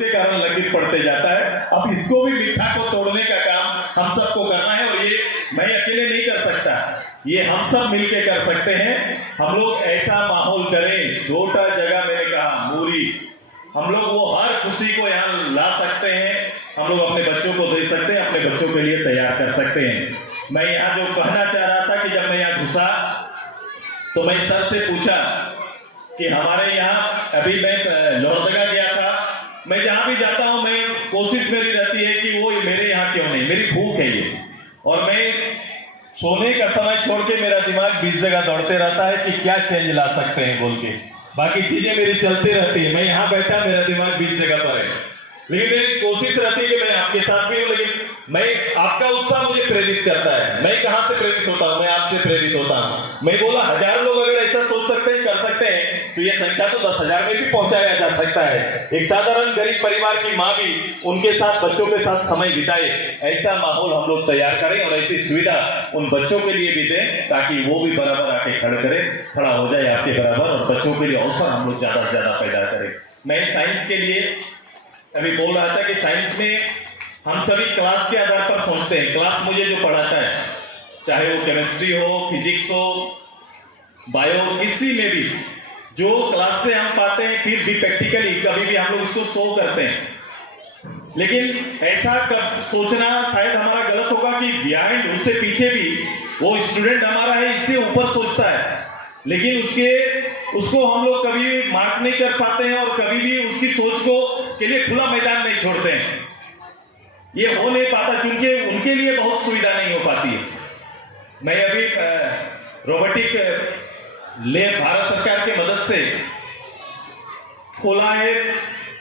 के कारण लकीर पड़ते जाता है। अब इसको भी मिथ्या को तोड़ने का काम हम सबको करना है, और ये मैं अकेले नहीं कर सकता, ये हम सब मिलके कर सकते हैं। हम लोग ऐसा माहौल करें, छोटा जगह मैंने कहा मूरी, हम लोग वो हर खुशी को यहाँ ला सकते हैं, हम लोग अपने बच्चों को दे सकते हैं, अपने बच्चों के लिए तैयार कर सकते हैं। मैं यहाँ जो कहना चाह रहा था कि जब मैं यहाँ घुसा तो मैं सर से पूछा कि हमारे यहाँ, अभी मैं लोहरदगा गया था, मैं जहाँ भी जाता हूँ मैं कोशिश मेरी रहती है कि वो मेरे यहाँ क्यों नहीं, मेरी भूख है ये, और मैं सोने का समय छोड़ के मेरा दिमाग 20 जगह दौड़ते रहता है कि क्या चेंज ला सकते हैं बोल के, बाकी चीजें मेरी चलती रहती है। मैं यहाँ बैठा, मेरा दिमाग 20 जगह पर है, लेकिन मेरी कोशिश रहती है कि मैं आपके साथ भी हूँ, लेकिन मैं आपका उत्साह मुझे प्रेरित करता है। मैं कहाँ से प्रेरित होता हूँ? मैं आपसे प्रेरित होता हूँ। मैं बोला 1000 लोग अगर ऐसा सोच सकते हैं, कर सकते हैं, तो ये संख्या तो 10,000 में भी पहुंचाया जा सकता है। एक साधारण गरीब परिवार की माँ भी उनके साथ, बच्चों के साथ समय बिताए, ऐसा माहौल हम लोग तैयार करें और ऐसी सुविधा उन बच्चों के लिए भी दें ताकि वो भी बराबर आके खड़ा हो जाए आपके बराबर, और बच्चों के लिए अवसर हम लोग ज्यादा से ज्यादा पैदा करें। मैं साइंस के लिए अभी बोल रहा था कि साइंस में हम सभी क्लास के आधार पर सोचते हैं। क्लास मुझे जो पढ़ाता है, चाहे वो केमिस्ट्री हो, फिजिक्स हो, बायो, किसी में भी जो क्लास से हम पाते हैं, फिर भी प्रैक्टिकली कभी भी हम लोग उसको सो करते हैं। लेकिन ऐसा सोचना शायद हमारा गलत होगा कि बिहाइंड, उससे पीछे भी वो स्टूडेंट हमारा है, इससे ऊपर सोचता है, लेकिन उसको हम लोग कभी भी मार्क नहीं कर पाते हैं और कभी भी उसकी सोच को के लिए खुला मैदान नहीं छोड़ते हैं। ये हो नहीं पाता क्योंकि उनके लिए बहुत सुविधा नहीं हो पाती है। मैं अभी रोबोटिक लैब भारत सरकार की मदद से खोला है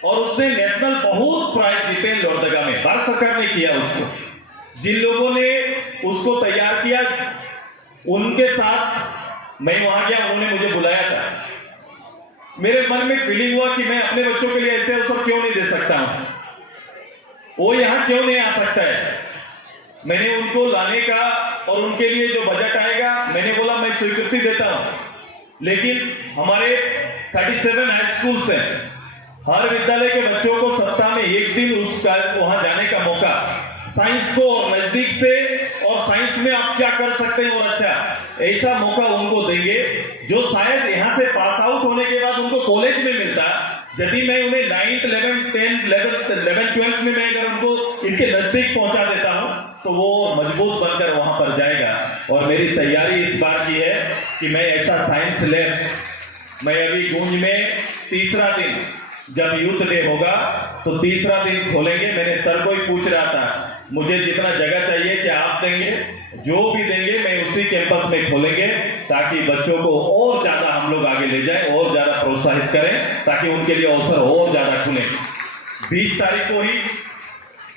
और उसने नेशनल बहुत प्राइज जीते लोहरदगा में, भारत सरकार ने किया उसको। जिन लोगों ने उसको तैयार किया उनके साथ मैं वहां गया, उन्होंने मुझे बुलाया था। मेरे मन में फीलिंग हुआ कि मैं अपने बच्चों के लिए ऐसे अवसर क्यों नहीं दे सकता हूं, वो यहां क्यों नहीं आ सकता है। मैंने उनको लाने का और उनके लिए जो बजट आएगा, मैंने बोला मैं स्वीकृति देता हूं, लेकिन हमारे 37 हाई स्कूल्स हैं, हर विद्यालय के बच्चों को सप्ताह में एक दिन उसका वहां जाने का मौका, साइंस को नजदीक से, और साइंस में आप क्या कर सकते हैं और अच्छा, ऐसा मौका उनको देंगे जो शायद यहां से पास आउट होने के बाद उनको कॉलेज में मिलता। यदि मैं उन्हें 9th 11th 10th 11th 12th में मैं अगर उनको इनके नजदीक पहुंचा देता हूं तो वो मजबूत बनकर वहां पर जाएगा। और मेरी तैयारी इस बार की है कि मैं ऐसा साइंस लैब, मैं अभी गूंज में तीसरा दिन, जब यूथ डे होगा तो तीसरा दिन खोलेंगे। मैंने सर को ही पूछ रहा था, मुझे जितना जगह चाहिए क्या आप देंगे? जो भी देंगे मैं उसी कैंपस में खोलेंगे ताकि बच्चों को और ज्यादा हम लोग आगे ले जाएं और ज्यादा प्रोत्साहित करें ताकि उनके लिए अवसर और ज्यादा खुले। 20 तारीख को ही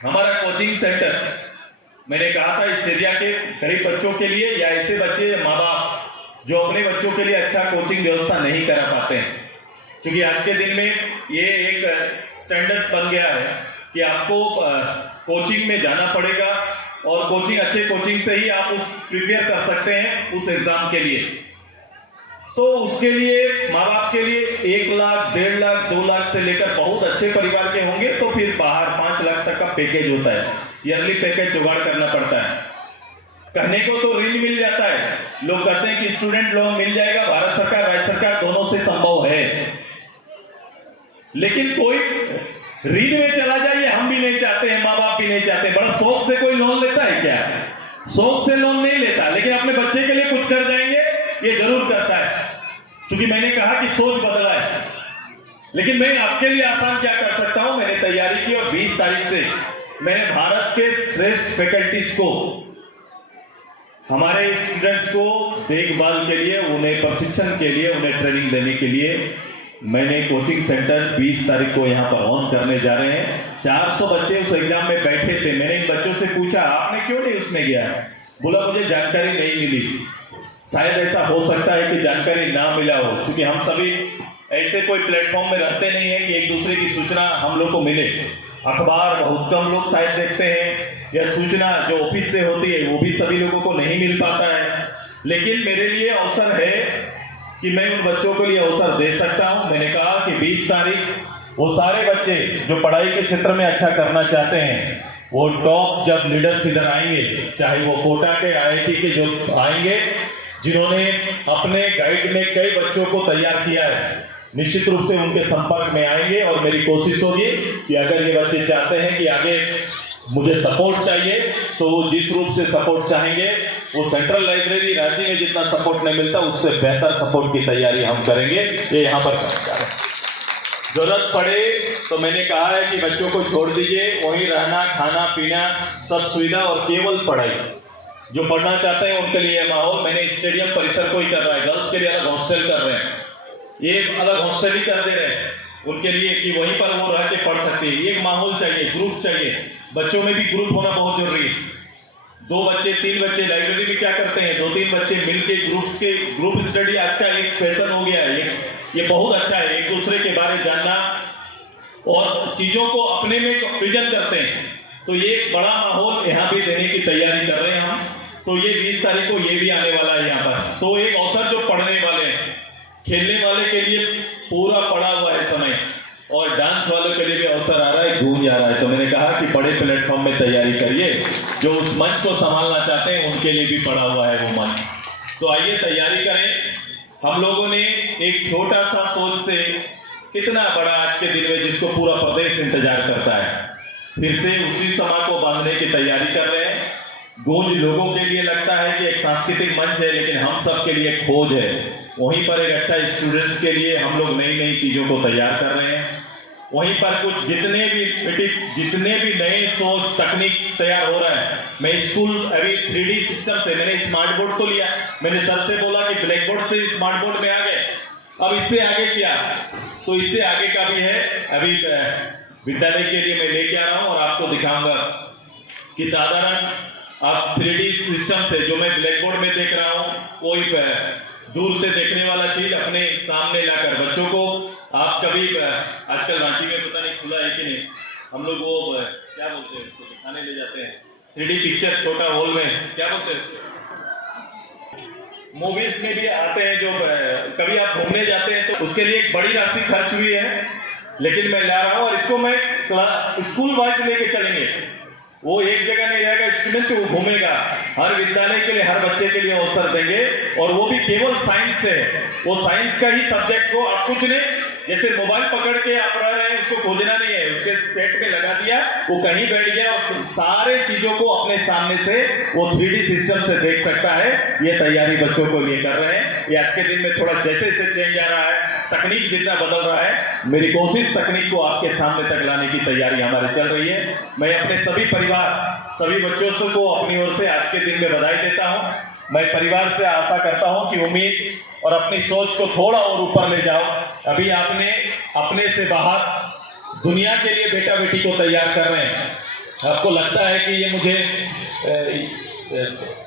हमारा कोचिंग सेंटर, मैंने कहा था इस एरिया के गरीब बच्चों के लिए या ऐसे बच्चे या माँ बाप जो अपने बच्चों के लिए अच्छा कोचिंग व्यवस्था नहीं करा पाते हैं, क्योंकि आज के दिन में ये एक स्टैंडर्ड बन गया है कि आपको कोचिंग में जाना पड़ेगा और कोचिंग, अच्छे कोचिंग से ही आप उस प्रिपेयर कर सकते हैं उस एग्जाम के लिए। तो उसके लिए माँ बाप के लिए 1 लाख 1.5 लाख 2 लाख से लेकर, बहुत अच्छे परिवार के होंगे तो फिर बाहर 5 लाख तक का पैकेज होता है, ईयरली पैकेज जुगाड़ करना पड़ता है। कहने को तो ऋण मिल जाता है, लोग कहते हैं कि स्टूडेंट लोन मिल जाएगा, भारत सरकार राज्य सरकार दोनों से संभव है, लेकिन कोई ऋण में चला जाए हम भी नहीं चाहते हैं, माँ बाप भी नहीं चाहते। बड़ा शौक से कोई लोन लेता है क्या? शौक से लोन नहीं लेता, लेकिन अपने बच्चे के लिए कुछ कर जाएंगे ये जरूर करता है, क्योंकि मैंने कहा कि सोच बदला है। लेकिन मैं आपके लिए आसान क्या कर सकता हूं, मैंने तैयारी की और 20 तारीख से मैंने भारत के श्रेष्ठ फैकल्टीज को, हमारे स्टूडेंट्स को देखभाल के लिए, उन्हें प्रशिक्षण के लिए, उन्हें ट्रेनिंग देने के लिए मैंने कोचिंग सेंटर 20 तारीख को यहाँ पर ऑन करने जा रहे हैं। 400 बच्चे उस एग्जाम में बैठे थे। मैंने इन बच्चों से पूछा आपने क्यों नहीं उसमें गया? बोला मुझे जानकारी नहीं मिली। शायद ऐसा हो सकता है कि जानकारी ना मिला हो, क्योंकि हम सभी ऐसे कोई प्लेटफॉर्म में रहते नहीं है कि एक दूसरे की सूचना हम लोग को मिले। अखबार बहुत कम लोग शायद देखते हैं, या सूचना जो ऑफिस से होती है वो भी सभी लोगों को नहीं मिल पाता है। लेकिन मेरे लिए अवसर है कि मैं उन बच्चों के लिए अवसर दे सकता हूं। मैंने कहा कि 20 तारीख वो सारे बच्चे जो पढ़ाई के क्षेत्र में अच्छा करना चाहते हैं, वो टॉप जब लीडर्स इधर आएंगे, चाहे वो कोटा के IIT के जो आएंगे, जिन्होंने अपने गाइड में कई बच्चों को तैयार किया है, निश्चित रूप से उनके संपर्क में आएंगे। और मेरी कोशिश होगी कि अगर ये बच्चे चाहते हैं कि आगे मुझे सपोर्ट चाहिए, तो जिस रूप से सपोर्ट चाहेंगे, वो सेंट्रल लाइब्रेरी रांची में जितना सपोर्ट नहीं मिलता, उससे बेहतर सपोर्ट की तैयारी हम करेंगे। ये यहाँ पर जरूरत पड़े तो मैंने कहा है कि बच्चों को छोड़ दीजिए, वहीं रहना, खाना पीना सब सुविधा, और केवल पढ़ाई। जो पढ़ना चाहते हैं उनके लिए माहौल, मैंने स्टेडियम परिसर को ही कर रहा है, गर्ल्स के लिए अलग हॉस्टल कर रहे हैं, ये अलग हॉस्टल ही कर दे रहे हैं उनके लिए कि वहीं पर वो रह के पढ़ सकते हैं। एक माहौल चाहिए, ग्रुप चाहिए, बच्चों में भी ग्रुप होना बहुत जरूरी है। 2 बच्चे 3 बच्चे लाइब्रेरी में क्या करते हैं, 2-3 बच्चे मिलके ग्रुप स्टडी आज का एक फैशन हो गया है। ये बहुत अच्छा है, एक दूसरे के बारे में जानना और चीजों को अपने में प्रेजेंट करते हैं। तो ये एक बड़ा माहौल यहाँ भी देने की तैयारी कर रहे हैं हम। तो ये 20 तारीख को ये भी आने वाला है यहाँ पर। तो एक अवसर जो पढ़ने वाले हैं, खेलने वाले के लिए पूरा पड़ा हुआ है समय, और डांस वालों के लिए भी अवसर आ रहा है, गूंज आ रहा है। तो मैंने कहा कि बड़े प्लेटफॉर्म में तैयारी करिए, जो उस मंच को संभालना चाहते हैं उनके लिए भी पड़ा हुआ है वो मंच। तो आइए तैयारी करें। हम लोगों ने एक छोटा सा सोच से कितना बड़ा आज के दिन में, जिसको पूरा प्रदेश इंतजार करता है, फिर से उसी समा को बांधने की तैयारी कर रहे हैं। गूंज लोगों के लिए लगता है कि एक सांस्कृतिक मंच है, लेकिन हम सब के लिए खोज है। वहीं पर एक अच्छा स्टूडेंट्स के लिए हम लोग नई नई चीजों को तैयार कर रहे हैं। वहीं पर कुछ जितने भी नए सोच तकनीक तैयार हो रहा है। मैं स्कूल अभी 3D सिस्टम से, मैंने स्मार्ट बोर्ड तो लिया, मैंने सर से बोला कि ब्लैक बोर्ड से स्मार्ट बोर्ड में आ गए, अब इससे आगे क्या, तो इससे आगे का भी है। अभी विद्यालय के लिए मैं लेके आ रहा हूँ और आपको दिखाऊंगा कि साधारण आप 3D सिस्टम से, जो मैं ब्लैक बोर्ड में देख रहा हूँ, कोई दूर से देखने वाला चीज अपने सामने लाकर बच्चों को, आप कभी आजकल रांची में पता नहीं खुला है कि नहीं, हम लोग वो क्या बोलते हैं उसको, दिखाने ले जाते हैं 3D पिक्चर, छोटा हॉल में क्या बोलते हैं उसको, मूवीज में भी आते हैं। जो कभी आप घूमने जाते हैं तो उसके लिए एक बड़ी राशि खर्च हुई है, लेकिन मैं ला रहा हूँ और इसको मैं स्कूल वाइज लेके चलेंगे। वो एक जगह नहीं रहेगा स्टूडेंट, वो घूमेगा, हर विद्यालय के लिए, हर बच्चे के लिए अवसर देंगे, और वो भी केवल साइंस से। वो साइंस का ही सब्जेक्ट को आप कुछ नहीं, जैसे मोबाइल पकड़ के आप रह रहे हैं, उसको खोजना नहीं है, उसके सेट पे लगा दिया, वो कहीं बैठ गया और सारे चीजों को अपने सामने से वो 3D सिस्टम से देख सकता है। ये तैयारी बच्चों को लिए कर रहे हैं। ये आज के दिन में थोड़ा जैसे जैसे चेंज आ रहा है, तकनीक जितना बदल रहा है, मेरी कोशिश तकनीक को आपके सामने तक लाने की तैयारी हमारी चल रही है। मैं अपने सभी परिवार, सभी बच्चों को अपनी ओर से आज के दिन में बधाई देता हूँ। मैं परिवार से आशा करता हूँ कि उम्मीद और अपनी सोच को थोड़ा और ऊपर ले जाओ। अभी आपने अपने से बाहर दुनिया के लिए बेटा बेटी को तैयार कर रहे हैं। आपको लगता है कि ये मुझे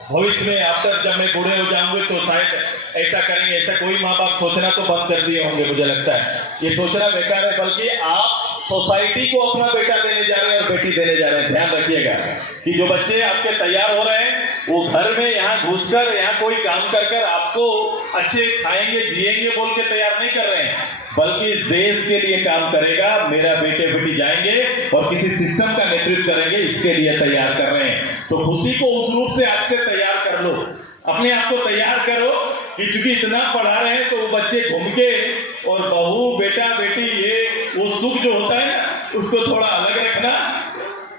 भविष्य में आफ्टर जब मैं बूढ़े हो जाऊंगे तो शायद ऐसा करेंगे, ऐसा कोई माँ बाप सोचना तो बंद कर दिए होंगे, मुझे लगता है ये सोचना बेकार है। बल्कि आप सोसाइटी को अपना बेटा देने जा रहे हैं और बेटी देने जा रहे हैं। ध्यान रखिएगा कि जो बच्चे आपके तैयार हो रहे हैं, वो घर में यहाँ घुसकर, यहाँ कोई काम कर कर आपको अच्छे खाएंगे जिएंगे बोल के तैयार नहीं कर रहे हैं, बल्कि इस देश के लिए काम करेगा, मेरा बेटे बेटी जाएंगे और किसी सिस्टम का नेतृत्व करेंगे, इसके लिए तैयार कर रहे हैं। तो खुशी को उस रूप से आज से तैयार कर लो, अपने आप को तैयार करो कि चूंकि इतना पढ़ा रहे हैं तो वो बच्चे घूम के और बहू बेटा बेटी, ये वो सुख जो होता है ना, उसको थोड़ा अलग रखना,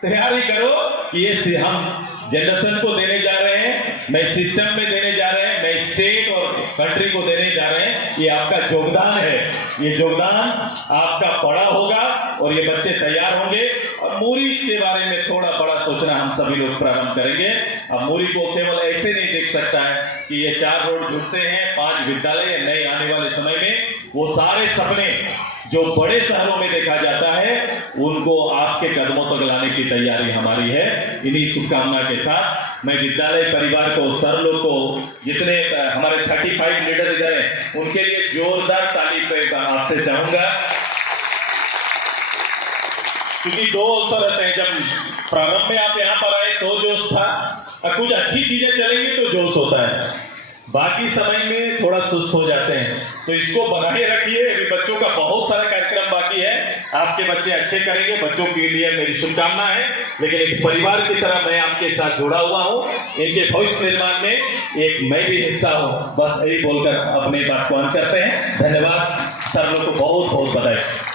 तैयारी करो कि ये हम जनरेशन को देने जा रहे हैं, नए सिस्टम में देने जा रहे हैं, नए स्टेट और कंट्री को देने जा रहे हैं। ये आपका योगदान है, ये योगदान आपका बड़ा होगा और ये बच्चे तैयार होंगे। और मूरी के बारे में थोड़ा बड़ा सोचना हम सभी लोग प्रारंभ करेंगे। अब मूरी को केवल ऐसे नहीं देख सकता है कि ये 4 रोड जुड़ते हैं, 5 विद्यालय, नए आने वाले समय में वो सारे सपने जो बड़े शहरों में देखा जाता है, उनको आपके कदमों तक लाने की तैयारी हमारी है। इन्हीं शुभकामना के साथ मैं विद्यालय परिवार को, सर लोग को, जितने हमारे 35 लीडर इधर हैं, उनके लिए जोरदार ताली पे आपसे चाहूंगा, क्योंकि 2 अवसर रहते हैं। जब प्रारंभ में आप यहाँ पर आए तो जोश था, और कुछ अच्छी चीजें चलेंगी तो जोश होता है, बाकी समय में थोड़ा सुस्त हो जाते हैं। तो इसको बनाए रखिए। अभी बच्चों का बहुत सारा कार्यक्रम बाकी है, आपके बच्चे अच्छे करेंगे, बच्चों के लिए मेरी शुभकामना है। लेकिन एक परिवार की तरह मैं आपके साथ जुड़ा हुआ हूँ, इनके भविष्य निर्माण में एक मैं भी हिस्सा हूँ। बस यही बोलकर अपनी बात को अंत करते हैं। धन्यवाद, सब लोग को बहुत बहुत बधाई।